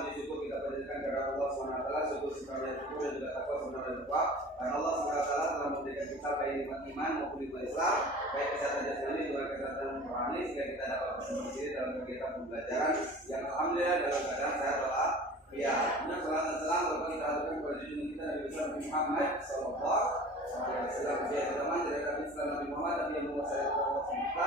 puji syukur kita panjatkan kepada Allah SWT, syukur sebenarnya syukur dan juga takwa sebenarnya takwa. Karena Allah SWT telah memberikan kita baik nikmat iman maupun nikmat Islam, baik kesehatan jasmani juga kesehatan rohani, sehingga kita dapat bersama diri dalam kegiatan pembelajaran yang alhamdulillah dalam keadaan sehat walafiat. Ya, benar salat dan salam berkah kita aturkan kepada junjungan kita Nabi besar Muhammad sallallahu alaihi wasallam. Dia pertama dari Nabi Nabi Muhammad Nabi yang menguasai Allah SWT.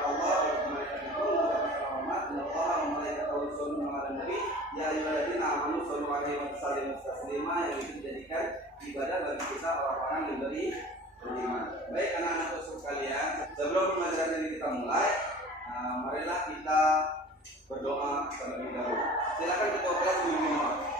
Allah berfirman itu mengucapkan selamat Allah malaikatahu yusholluna 'alan nabi ya ayyuhalladzina amanu shollu 'alaihi wa sallimu taslima, yang itu dijadikan ibadah bagi kita orang-orang yang beriman. Baik anak-anakku sekalian, sebelum pembelajaran ini kita mulai, marilah kita berdoa terlebih dahulu. Silakan ketua kelas memimpin.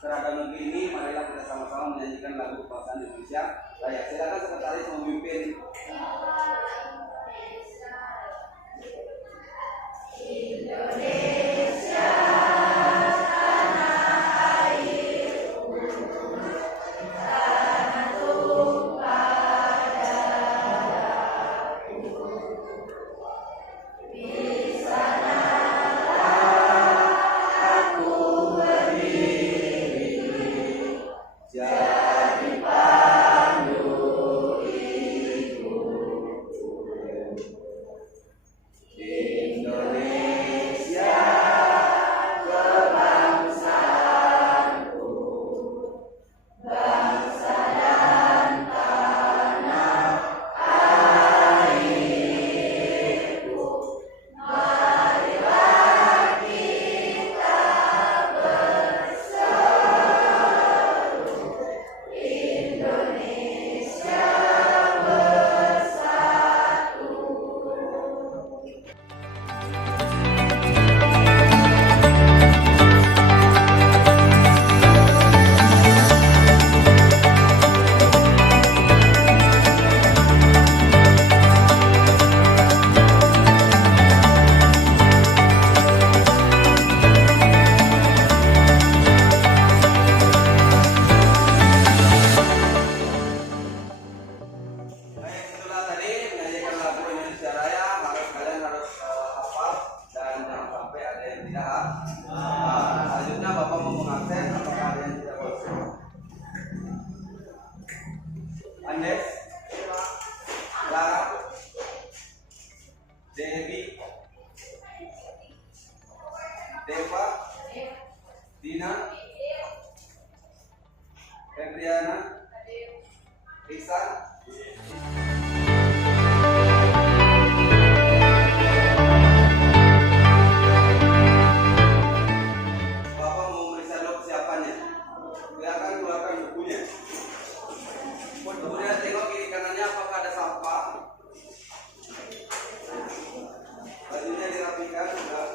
Terhadap negeri ini, marilah kita sama-sama menyanyikan lagu kebangsaan Indonesia Raya. Silakan sekretaris memimpin. Indonesia tanah airku, tanah tumpah darahku, di sana aku berdiri jadi pandu hidupku. Indonesia kebangsaanku, bangsa dan tanah airku. Marilah kita berseru, Indonesia bersatu. Baik, itulah tadi menyanyikan lagu Indonesia Raya. Kalian harus hafal dan jangan sampai ada yang tidak hafal. Selanjutnya Bapak mau mengaksen apakah ada yang tidak hafal. Andes, Lara, Devi, Deva, Dina, Febriana, Isan. Bapak mau memeriksa dulu kesiapannya. Silakan keluarkan bukunya. Kemudian tengok kiri kanannya apakah ada sampah. Bajunya dirapikan sudah.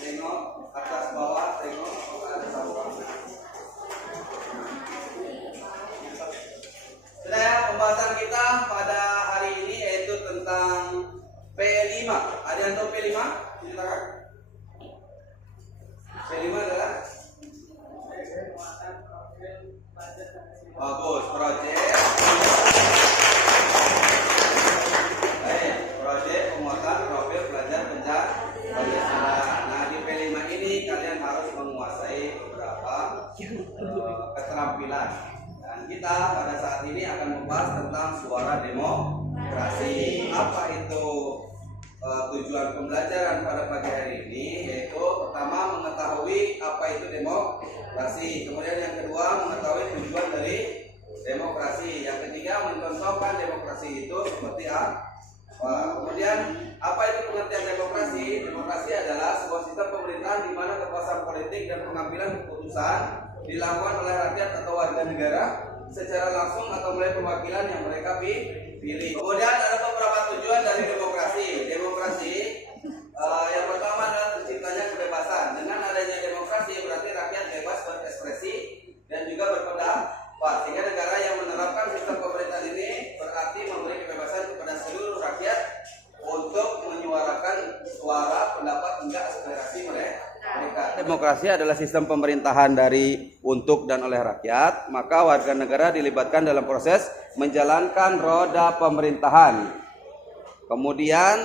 Tengok atas bawah, tengok apakah ada sampah. Sudah ya, pembahasan kita pada hari ini yaitu tentang P5. Ada yang tahu P5? Silakan. P5 adalah bagus, proyek. Baik, proyek penguatan profil pelajar Pancasila. Nah, di P5 ini kalian harus menguasai beberapa keterampilan. Dan kita pada saat ini akan membahas tentang suara demokrasi. Apa itu tujuan pembelajaran pada pagi hari ini yaitu pertama mengetahui apa itu demokrasi, kemudian yang kedua mengetahui tujuan dari demokrasi, yang ketiga mencontohkan demokrasi itu seperti apa. Kemudian apa itu pengertian demokrasi? Demokrasi adalah sebuah sistem pemerintahan di mana kekuasaan politik dan pengambilan keputusan dilakukan oleh rakyat atau warga negara secara langsung atau melalui perwakilan yang mereka pilih. Kemudian ada beberapa tujuan dari demokrasi. Demokrasi yang pertama adalah terciptanya kebebasan. Dengan adanya demokrasi berarti rakyat bebas berekspresi dan juga berpendapat. Sehingga negara yang menerapkan sistem pemerintahan ini berarti memberi kebebasan kepada seluruh rakyat untuk menyuarakan suara, pendapat hingga aspirasi mereka. Demokrasi adalah sistem pemerintahan dari, untuk, dan oleh rakyat. Maka warga negara dilibatkan dalam proses menjalankan roda pemerintahan. Kemudian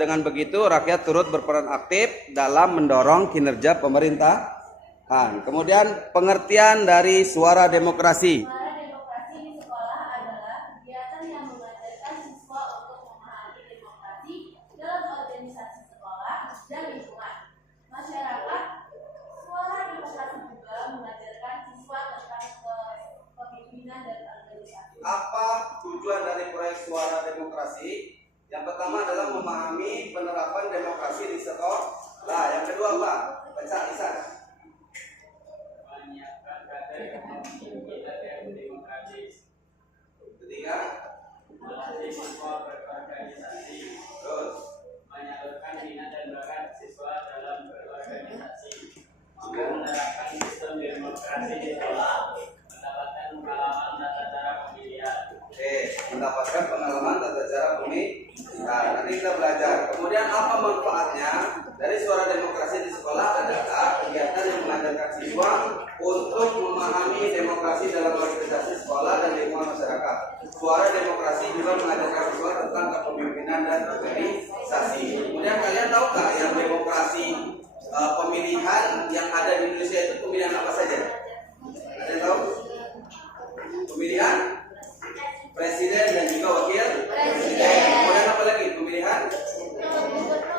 dengan begitu rakyat turut berperan aktif dalam mendorong kinerja pemerintahan. Kemudian pengertian dari suara demokrasi. Suara demokrasi di sekolah adalah kegiatan yang mengajarkan siswa untuk memahami demokrasi dalam organisasi sekolah dan lingkungan masyarakat. Suara demokrasi juga mengajarkan siswa tentang kepemimpinan dan organisasi. Apa tujuan dari proyek suara demokrasi? Yang pertama adalah memahami penerapan demokrasi di sekolah. Nah, yang kedua apa? Baca Isa. Menyiapkan kader yang memiliki kader demokratis. Ketiga, Melatih siswa berorganisasi. terus Menyalurkan minat dan bakat siswa dalam berorganisasi. Menerapkan sistem demokrasi di sekolah. Mendapatkan pengalaman tata cara pemilihan. mendapatkan pengalaman tata cara pemilihan. Nah, nanti kita belajar. Kemudian apa manfaatnya dari suara demokrasi di sekolah adalah kegiatan yang mengajarkan siswa untuk memahami demokrasi dalam organisasi sekolah dan lingkungan masyarakat. Suara demokrasi juga mengajarkan siswa tentang kepemimpinan dan organisasi. Kemudian kalian tahu nggak yang demokrasi pemilihan yang ada di Indonesia itu pemilihan apa saja? Ada yang tahu? Pemilihan presiden dan juga wakil presiden. Kemudian apa lagi? Pemilihan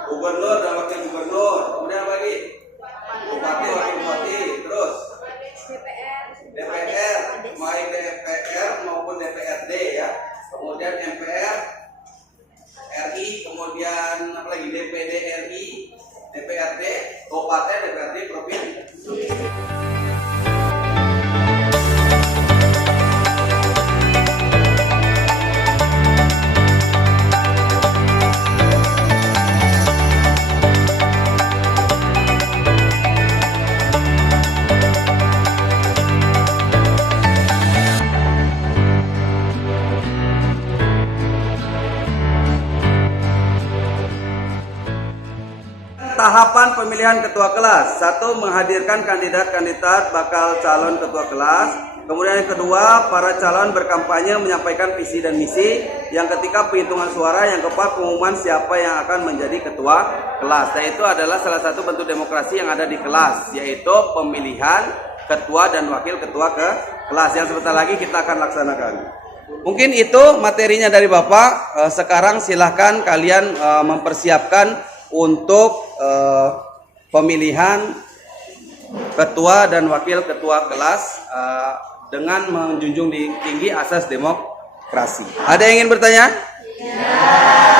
gubernur dan wakil gubernur. Kemudian apa lagi? Bupati, wakil bupati. Terus DPR, baik DPR maupun DPRD ya. Kemudian MPR RI, kemudian apa lagi? DPD RI, DPRD, Kabupaten, DPRD provinsi. Tahapan pemilihan ketua kelas. 1. Menghadirkan kandidat-kandidat bakal calon ketua kelas. Kemudian yang kedua, para calon berkampanye menyampaikan visi dan misi. Yang ketiga, penghitungan suara. Yang keempat, pengumuman siapa yang akan menjadi ketua kelas. Dan itu adalah salah satu bentuk demokrasi yang ada di kelas, yaitu pemilihan ketua dan wakil ketua ke kelas yang sebentar lagi kita akan laksanakan. Mungkin itu materinya dari Bapak. Sekarang silahkan kalian mempersiapkan untuk pemilihan ketua dan wakil ketua kelas dengan menjunjung tinggi asas demokrasi. Ada yang ingin bertanya? Ya.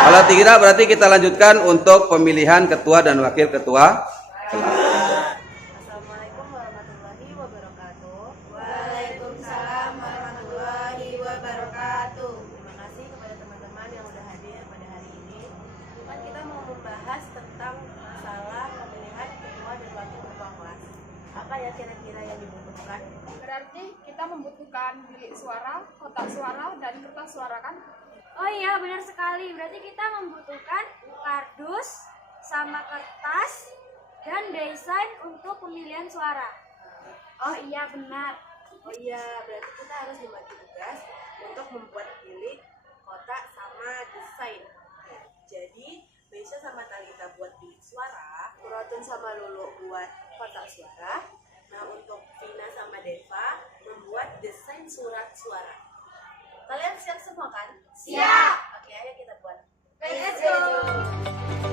Kalau tidak berarti kita lanjutkan untuk pemilihan ketua dan wakil ketua kelas. Assalamualaikum warahmatullahi wabarakatuh. Waalaikumsalam warahmatullahi wabarakatuh. Terima kasih kepada teman-teman yang sudah hadir pada hari ini. Kan kita mau membahas tentang masalah pemilihan ketua dan wakil ketua kelas. Apa ya kira-kira yang dibutuhkan? Berarti kita membutuhkan bilik suara, kotak suara, dan kertas suara kan? Oh iya, benar sekali. Berarti kita membutuhkan kardus sama kertas dan desain untuk pemilihan suara. Oh iya, benar. Oh iya, berarti kita harus membagi tugas untuk membuat bilik, kotak, sama desain. Jadi, Meisha sama Talita buat bilik suara, Kurotun sama Lulu buat kotak suara. Nah, untuk Vina sama Deva membuat desain surat suara. Kalian siap semua kan? Siap. Oke, ayo kita buat. Let's go.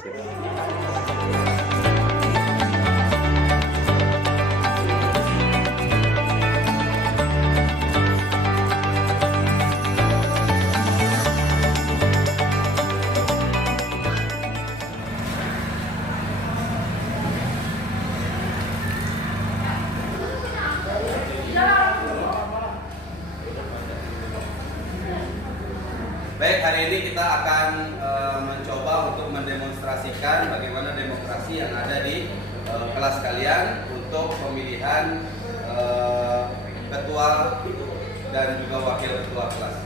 Baik, hari ini kita akan mencoba untuk mendemonstrasikan bagaimana demokrasi yang ada di kelas kalian untuk pemilihan ketua dan juga wakil ketua kelas.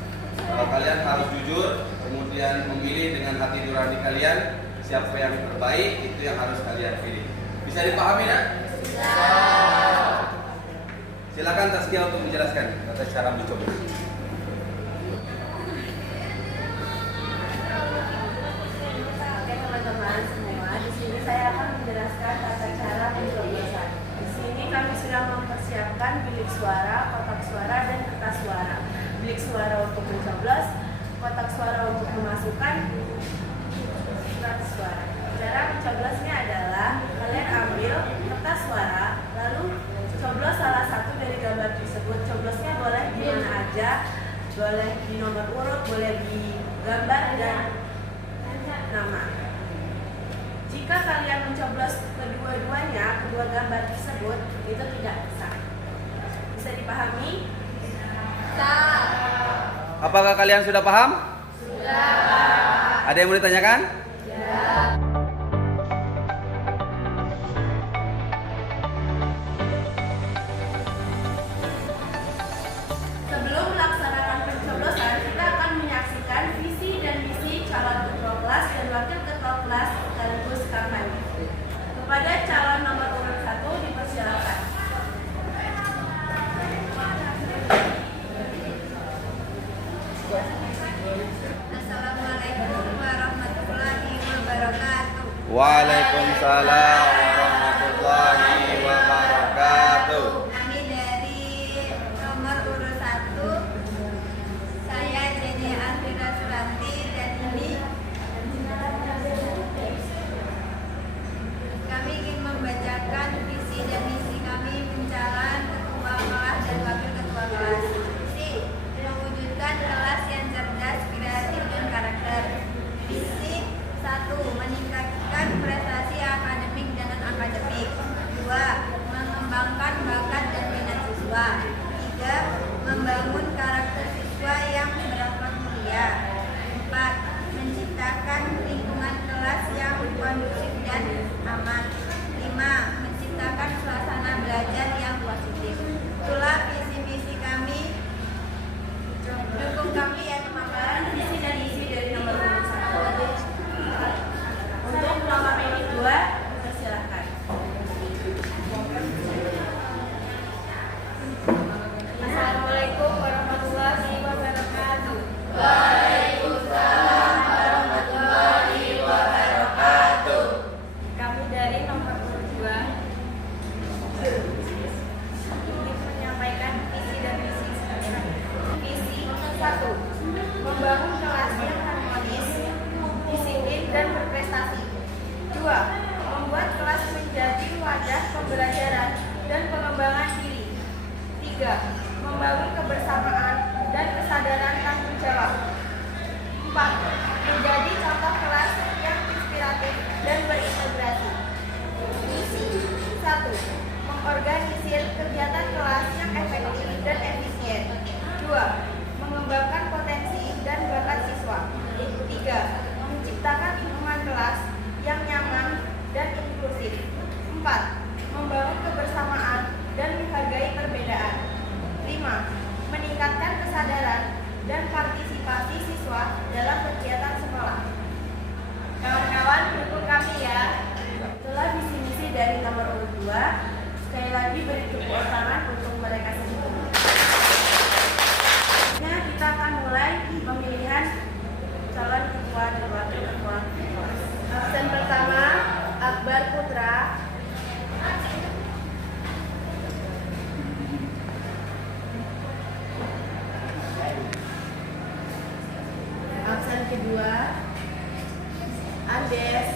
Kalian harus jujur, kemudian memilih dengan hati nurani kalian siapa yang terbaik, itu yang harus kalian pilih. Bisa dipahami ya? Bisa. Silakan Taskia untuk menjelaskan tata cara mencoba. Saya akan menjelaskan tata cara pencoblosan. Di sini kami sudah mempersiapkan bilik suara, kotak suara, dan kertas suara. Bilik suara untuk mencoblos, kotak suara untuk memasukkan surat suara. Cara mencoblosnya adalah kalian ambil kertas suara, lalu coblos salah satu dari gambar tersebut. Coblosnya boleh di mana aja, boleh di nomor urut, boleh di gambar dan nama. Jika kalian mencoblos kedua-duanya, kedua gambar tersebut, itu tidak sah. Bisa dipahami? Apakah kalian sudah paham? Sudah. Ada yang mau ditanyakan? Ya. Sebelum melaksanakan pencoblosan, kita akan menyaksikan visi dan misi calon ketua kelas dan wakil ketua kelas sekaligus kampanye. Kepada calon nomor urut 1 dipersilakan. Assalamualaikum warahmatullahi wabarakatuh. Waalaikumsalam warahmatullahi wabarakatuh. Kami dari nomor urut 1. Saya Jenny Alvira Suranti dan ini kami ingin membacakan visi dan misi kami mencalon ketua kelas dan wakil ketua kelas. Visi mewujudkan kelas yang cerdas, kreatif dan karakter. Visi 1. Meningkatkan prestasi akademik dan non-akademik. 2. Mengembangkan bakat dan minat siswa. 3. Membangun karakter siswa yang berakhlak mulia. 4. Menciptakan lingkungan kelas yang kondusif dan aman. 5. Menciptakan suasana belajar yang positif. Itulah visi-misi kami. Dukung kami ya teman-teman. Visi dan misi dari nomor urut 1. Untuk nomor urut 2, dipersilakan. Assalamualaikum warahmatullahi wabarakatuh. Waalaikumsalam warahmatullahi wabarakatuh. Kami dari nomor urut 2 ingin menyampaikan visi dan misi. Visi 1. Membangun kelas yang harmonis, disiplin dan berprestasi. 2. Membuat kelas menjadi wadah pembelajaran dan pengembangan diri. 3. Membangun kebersamaan dan kesadaran tanggung jawab. 4. Menjadi contoh kelas yang inspiratif dan berintegrasi. Misi 1. Mengorganisir kegiatan kelas yang efektif dan efisien. 2. Mengembangkan potensi dan bakat siswa. 3. Menciptakan lingkungan kelas yang nyaman dan inklusif. 4. Membangun kebersamaan dan menghargai perbedaan. 5. Meningkatkan kesadaran dan partisipasi siswa dalam kegiatan sekolah. Kawan-kawan, dukung kami ya. Itulah visi-misi dari nomor urut 2. Sekali lagi beri tepuk tangan untuk mereka semua. Selanjutnya kita akan mulai pemilihan calon ketua dan wakil ketua kelas. Absen pertama, Akbar Putra. Absen kedua, Andes.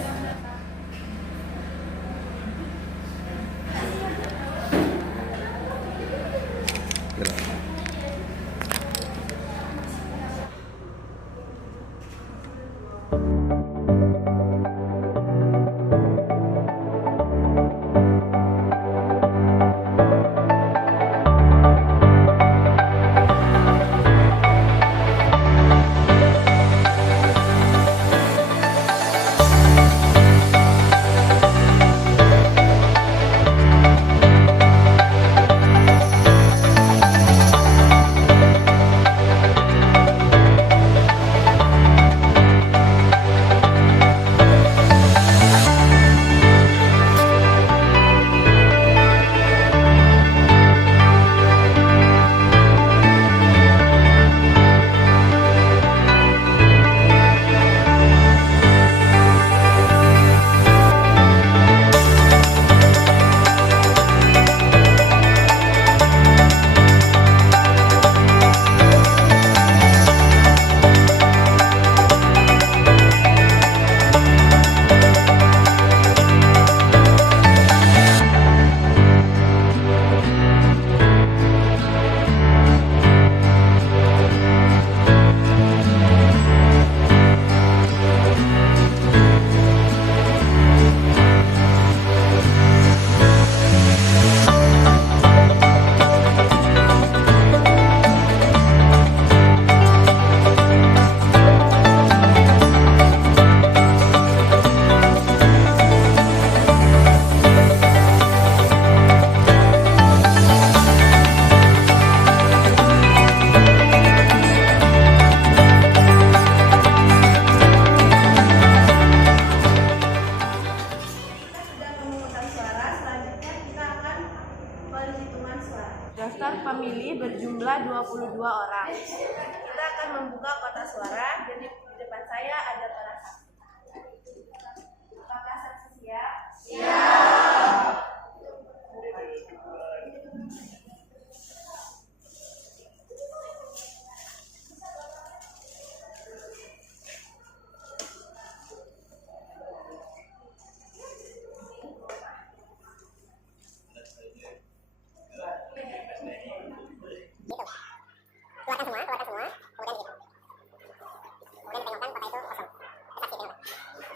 daftar pemilih berjumlah 22 orang. Kita akan membuka kotak suara. Jadi di depan saya ada para saksi. Apakah saksi siap? Siap.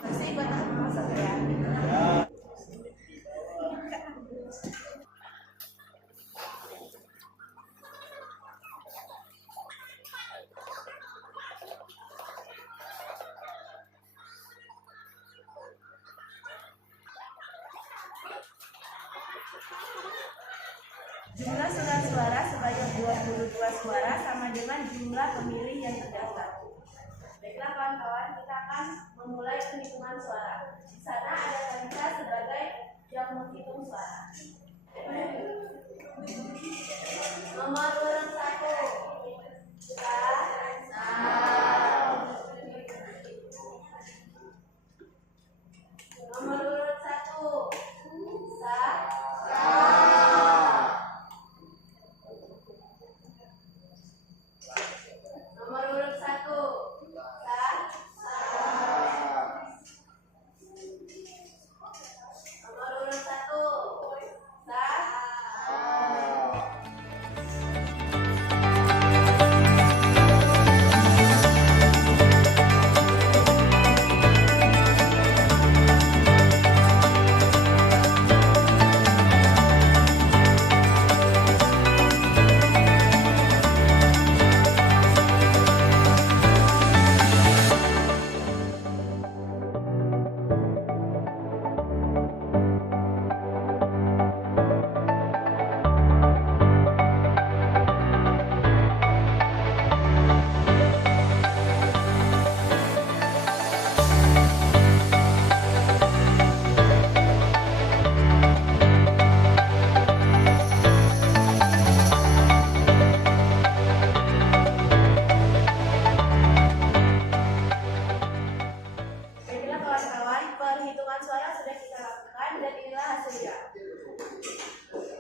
Saksi kotak semua satu ya. Jumlah surat suara sebanyak 22 suara sama dengan jumlah pemilih yang terdaftar. Baiklah kawan-kawan, kita akan memulai penghitungan suara. Di sana ada Talita sebagai yang menghitung suara. Nomor urut 1. Nomor urut 1. Nomor urut 1.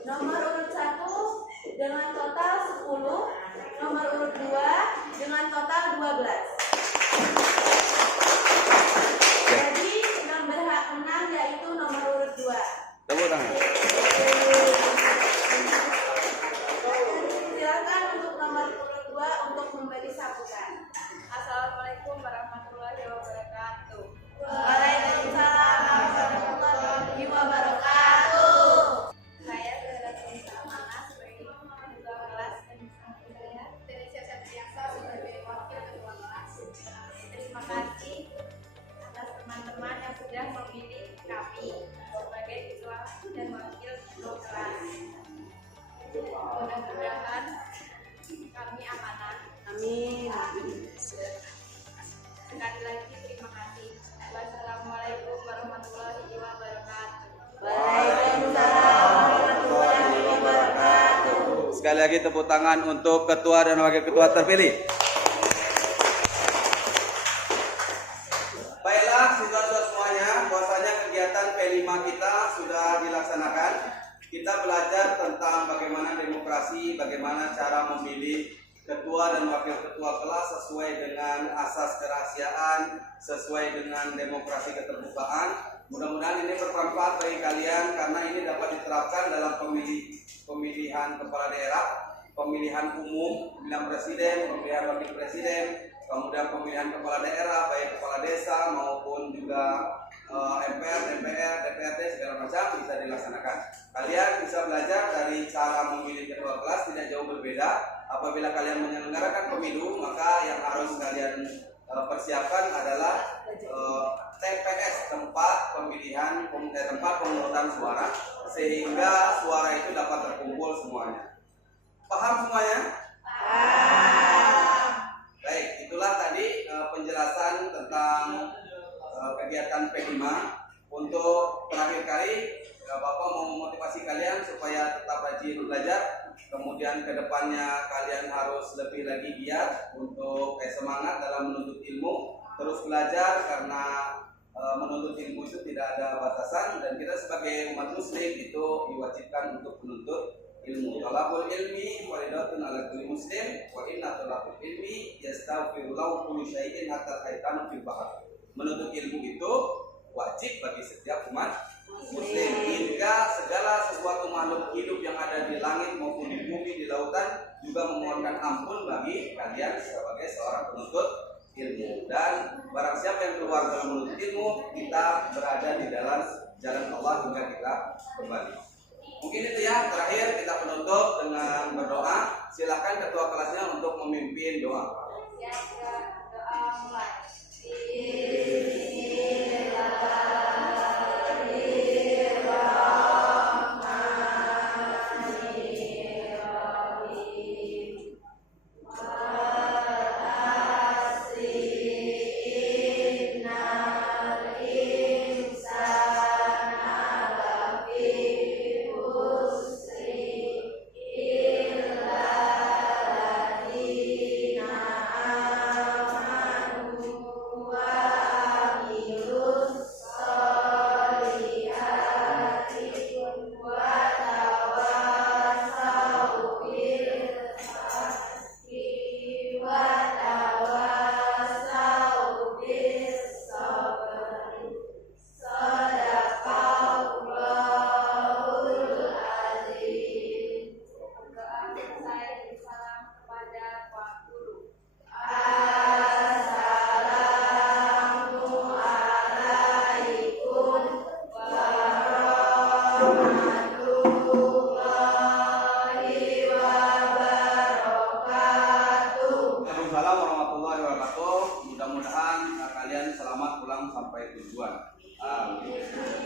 Nomor urut 1 dengan total 10, nomor urut 2 dengan total 12. Jadi yang berhak menang yaitu nomor urut 2. Tepuk tangan. Silakan untuk nomor urut 2 untuk memberi sambutan. Assalamualaikum warahmatullahi wabarakatuh. Waalaikumsalam warahmatullahi wabarakatuh. Saya Zahratul Amanah sebagai ketua kelas dan saya dari Siasat Biasa sebagai wakil ketua kelas. Terima kasih atas teman-teman yang sudah memilih kami sebagai ketua dan wakil ketua kelas. Mudah-mudahan kami amanah. Amin. Sekali lagi terima kasih. Wassalamualaikum warahmatullahi wabarakatuh. Waalaikumsalam warahmatullahi wabarakatuh. Sekali lagi tepuk tangan untuk ketua dan wakil ketua terpilih. Baiklah siswa-siswa semuanya, bahwasanya kegiatan P5 kita sudah dilaksanakan. Kita belajar tentang bagaimana demokrasi, bagaimana cara memilih ketua dan wakil ketua kelas sesuai dengan asas kerahasiaan, sesuai dengan demokrasi keterbukaan. Mudah-mudahan ini bermanfaat bagi kalian karena ini dapat diterapkan dalam pemilihan kepala daerah, pemilihan umum, pemilihan presiden, pemilihan wakil presiden, kemudian pemilihan kepala daerah, baik kepala desa maupun juga MPR, DPR, DPRD segala macam bisa dilaksanakan. Kalian bisa belajar dari cara memilih ketua kelas tidak jauh berbeda. Apabila kalian menyelenggarakan pemilu, maka yang harus kalian persiapkan adalah TPS, tempat pemilihan, tempat pemungutan suara, sehingga suara itu dapat terkumpul semuanya. Paham semuanya? Baik, itulah tadi penjelasan tentang kegiatan P5. Untuk terakhir kali, Bapak mau memotivasi kalian supaya tetap rajin belajar. kemudian kedepannya kalian harus lebih lagi giat untuk semangat dalam menuntut ilmu, terus belajar karena menuntut ilmu itu tidak ada batasan, dan kita sebagai umat muslim itu diwajibkan untuk menuntut ilmu. Talabul ilmi faridatun 'ala kulli muslim wa inna talabul ilmi yastaghfiru lahu kullu syai'in hatta al-haytanu fil bahr. Menuntut ilmu itu wajib bagi setiap umat muslim, hingga segala sesuatu makhluk hidup yang ada di langit maupun di bumi, di lautan juga memohonkan ampun bagi kalian sebagai seorang penuntut ilmu. Dan barang siapa yang keluar dalam menuntut ilmu, kita berada di dalam jalan Allah hingga kita kembali. Mungkin itu ya, terakhir kita penutup dengan berdoa. Silakan ketua kelasnya untuk memimpin doa. Doa mulai. Waalaikumsalam warahmatullahi wabarakatuh. Mudah-mudahan kalian selamat pulang sampai tujuan. Amin.